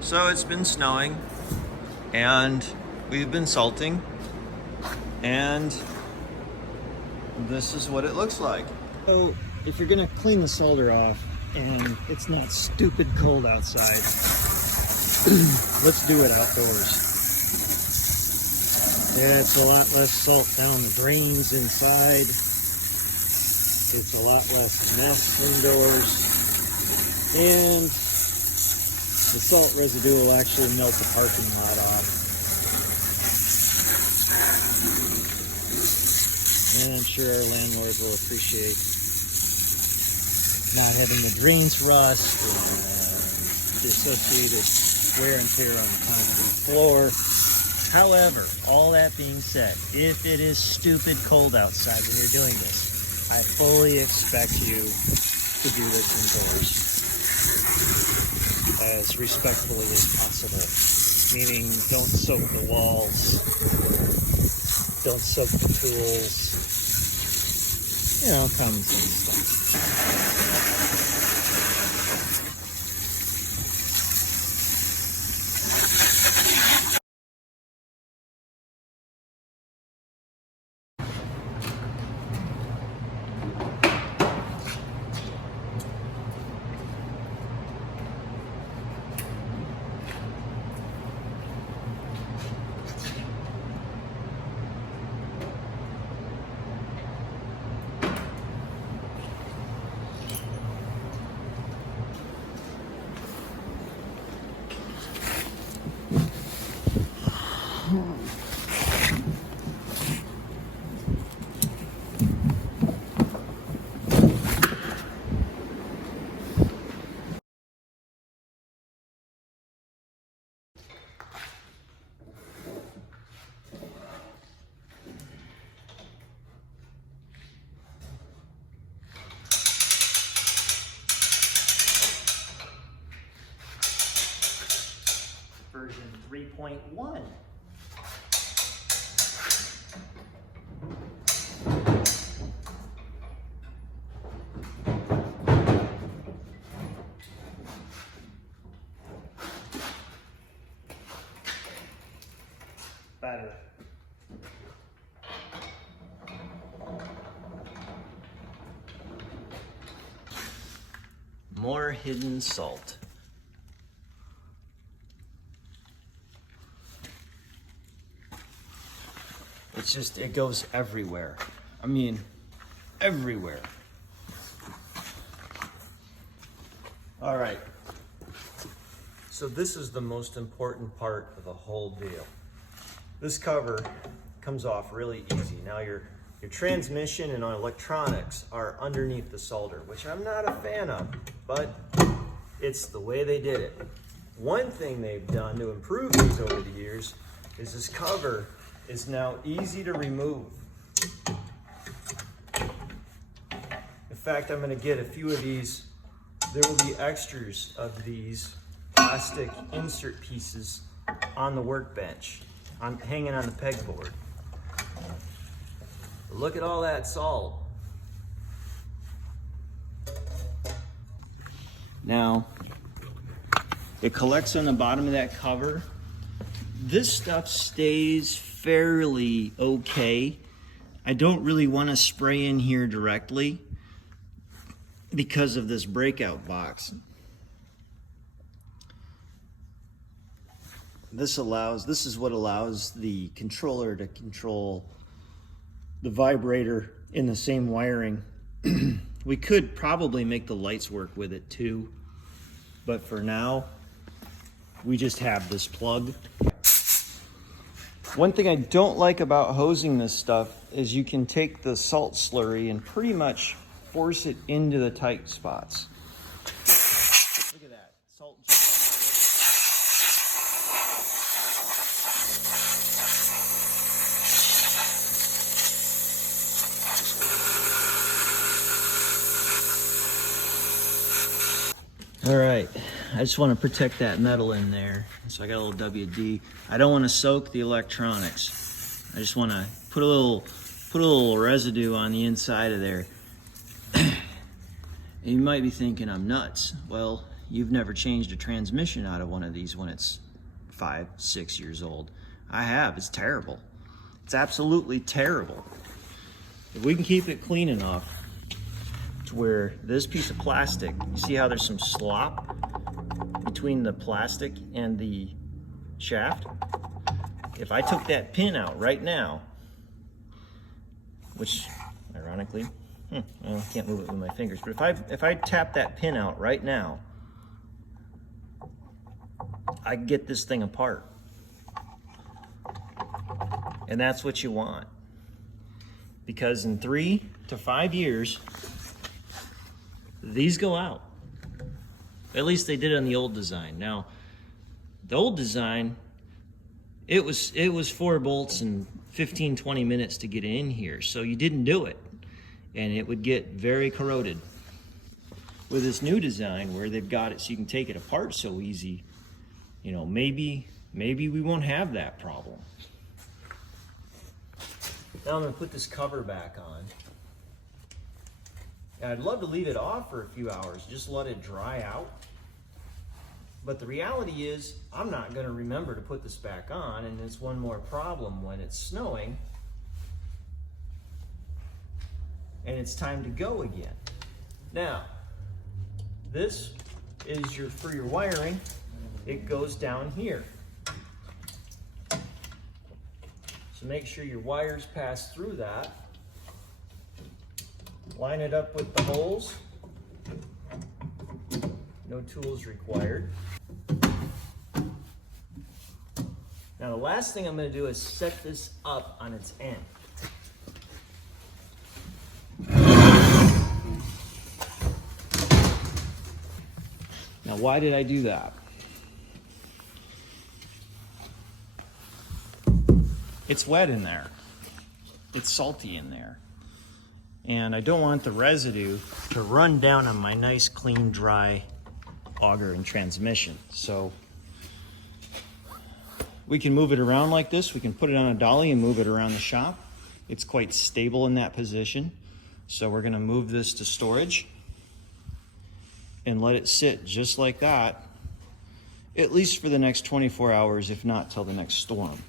So it's been snowing and we've been salting, and this is what it looks like. So if you're gonna clean the solder off and it's not stupid cold outside, let's do it outdoors. Yeah, it's a lot less salt down the drains inside. It's a lot less mess indoors. And the salt residue will actually melt the parking lot off. And I'm sure our landlord will appreciate not having the drains rust and the associated wear and tear on the concrete floor. However, all that being said, if it is stupid cold outside when you're doing this, I fully expect you to do this indoors as respectfully as possible. Meaning, don't soak the walls, don't soak the tools, you know, common sense stuff. Version 3.1. Better. More hidden salt. It's just, it goes everywhere. I mean, everywhere. All right. So this is the most important part of the whole deal. This cover comes off really easy. Now your transmission and electronics are underneath the solder, which I'm not a fan of, but it's the way they did it. One thing they've done to improve these over the years is this cover is now easy to remove. In fact, I'm going to get a few of these. There will be extras of these plastic insert pieces on the workbench, hanging on the pegboard. Look at all that salt. Now, it collects on the bottom of that cover. This stuff stays fairly okay. I don't really want to spray in here directly because of this breakout box. This is what allows the controller to control the vibrator in the same wiring. We could probably make the lights work with it too, but for now, we just have this plug. One thing I don't like about hosing this stuff is you can take the salt slurry and pretty much force it into the tight spots. Look at that, salt All right, I just want to protect that metal in there. So I got a little WD. I don't want to soak the electronics. I just want to put a little residue on the inside of there. And you might be thinking I'm nuts. Well, you've never changed a transmission out of one of these when it's 5, 6 years old. I have. It's terrible. It's absolutely terrible. If we can keep it clean enough to where this piece of plastic, you see how there's some slop between the plastic and the shaft? If I took that pin out right now, which ironically, well, I can't move it with my fingers, but if I tap that pin out right now, I get this thing apart. And that's what you want. Because in 3 to 5 years, these go out. At least they did on the old design. Now, the old design, it was 4 bolts and 15, 20 minutes to get in here. So you didn't do it. And it would get very corroded. With this new design where they've got it so you can take it apart so easy, you know, maybe we won't have that problem. Now I'm going to put this cover back on. And I'd love to leave it off for a few hours, just let it dry out. But the reality is, I'm not going to remember to put this back on, and it's one more problem when it's snowing and it's time to go again. Now, this is for your wiring. It goes down here. So make sure your wires pass through that. Line it up with the holes. No tools required. Now the last thing I'm going to do is set this up on its end. Now why did I do that? It's wet in there. It's salty in there. And I don't want the residue to run down on my nice, clean, dry auger and transmission. So we can move it around like this. We can put it on a dolly and move it around the shop. It's quite stable in that position. So we're gonna move this to storage and let it sit just like that, at least for the next 24 hours, if not till the next storm.